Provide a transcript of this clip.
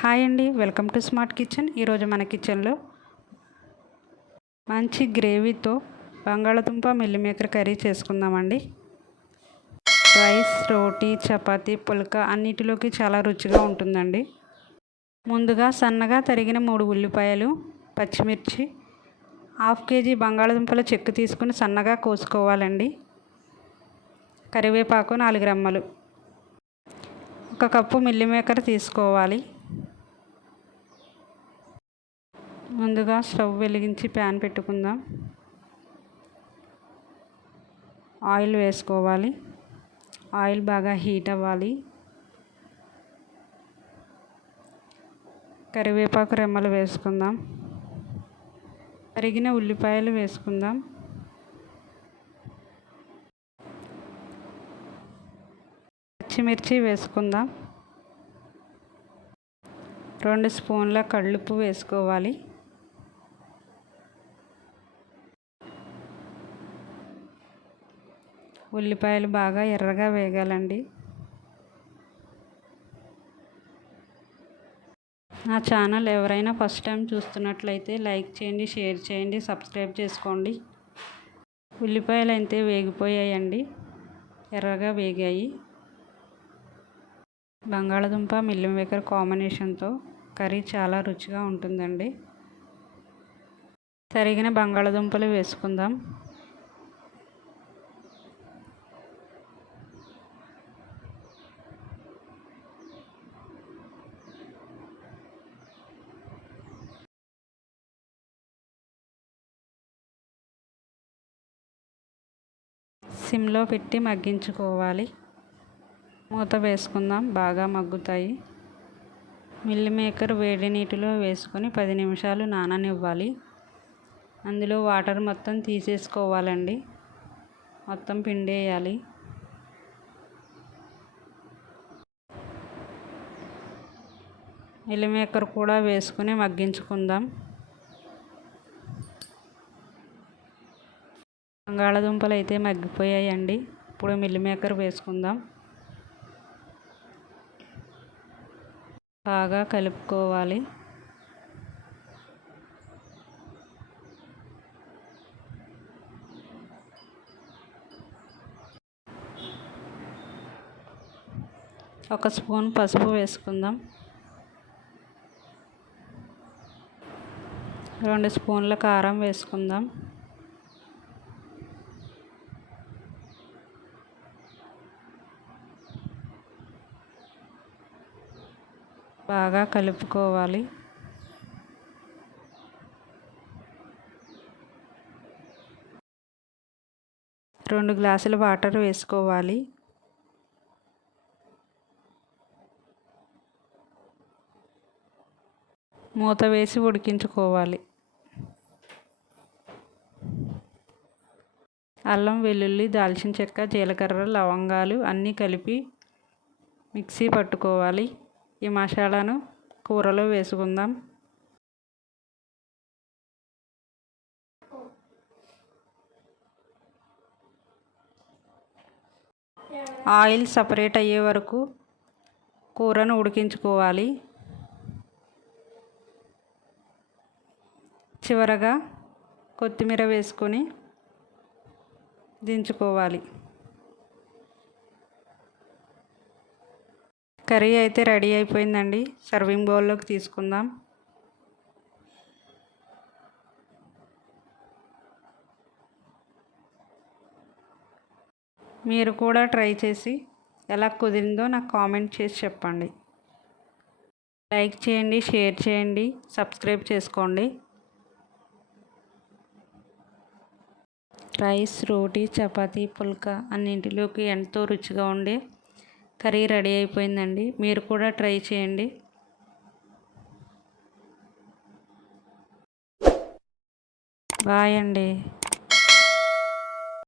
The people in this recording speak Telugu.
హాయ్ అండి, వెల్కమ్ టు స్మార్ట్ కిచెన్. ఈరోజు మన కిచెన్లో మంచి గ్రేవీతో బంగాళదుంప మిల్లిమేకర్ కర్రీ చేసుకుందామండి. రైస్, రోటీ, చపాతీ, పుల్కా అన్నిటిలోకి చాలా రుచిగా ఉంటుందండి. ముందుగా సన్నగా తరిగిన 3 ఉల్లిపాయలు, పచ్చిమిర్చి, 1/2 కేజీ బంగాళదుంపల చెక్కు తీసుకుని సన్నగా కోసుకోవాలండి. కరివేపాకు 4 రెమ్మలు, 1 కప్పు మిల్లిమేకర్ తీసుకోవాలి. ముందుగా స్టవ్ వెలిగించి ప్యాన్ పెట్టుకుందాం. ఆయిల్ వేసుకోవాలి. ఆయిల్ బాగా హీట్ అవ్వాలి. కరివేపాకు రెమ్మలు వేసుకుందాం. తరిగిన ఉల్లిపాయలు వేసుకుందాం. పచ్చిమిర్చి వేసుకుందాం. 2 స్పూన్ల కల్లుప్పు వేసుకోవాలి. ఉల్లిపాయలు బాగా ఎర్రగా వేగాలండి. నా ఛానల్ ఎవరైనా ఫస్ట్ టైం చూస్తున్నట్లయితే లైక్ చేయండి, షేర్ చేయండి, సబ్స్క్రైబ్ చేసుకోండి. ఉల్లిపాయలు అయితే వేగిపోయాయండి, ఎర్రగా వేగాయి. బంగాళదుంప మిల్లిమేకర్ కాంబినేషన్తో కర్రీ చాలా రుచిగా ఉంటుందండి. తరిగిన బంగాళదుంపలు వేసుకుందాం. సిమ్లో పెట్టి మగ్గించుకోవాలి. మూత వేసుకుందాం, బాగా మగ్గుతాయి. మిల్లిమేకర్ వేడి నీటిలో వేసుకొని 10 నిమిషాలు నాననివ్వాలి. అందులో వాటర్ మొత్తం తీసేసుకోవాలండి. మొత్తం పిండేయాలి. మిల్లిమేకర్ కూడా వేసుకుని మగ్గించుకుందాం. బంగాళదుంపలు అయితే మగ్గిపోయాయండి. ఇప్పుడు మిల్లిమేకర్ వేసుకుందాం. బాగా కలుపుకోవాలి. ఒక స్పూన్ పసుపు వేసుకుందాం. 2 స్పూన్ల కారం వేసుకుందాం. బాగా కలుపుకోవాలి. రెండు గ్లాసుల వాటర్ వేసుకోవాలి. మూత వేసి ఉడికించుకోవాలి. అల్లం, వెల్లుల్లి, దాల్చిన చెక్క, జీలకర్ర, లవంగాలు అన్నీ కలిపి మిక్సీ పట్టుకోవాలి. ఈ మసాలాను కూరలో వేసుకుందాం. ఆయిల్ సపరేట్ అయ్యే వరకు కూరను ఉడికించుకోవాలి. చివరగా కొత్తిమీర వేసుకొని దించుకోవాలి. కర్రీ అయితే రెడీ అయిపోయిందండి. సర్వింగ్ బౌల్లోకి తీసుకుందాం. మీరు కూడా ట్రై చేసి ఎలా కుదిరిందో నాకు కామెంట్ చేసి చెప్పండి. లైక్ చేయండి, షేర్ చేయండి, సబ్స్క్రైబ్ చేసుకోండి. రైస్, రోటీ, చపాతీ, పుల్కా అన్నింటిలోకి ఎంతో రుచిగా ఉండే కర్రీ రెడీ అయిపోయిందండి. మీరు కూడా ట్రై చేయండి. బాయ్ అండి.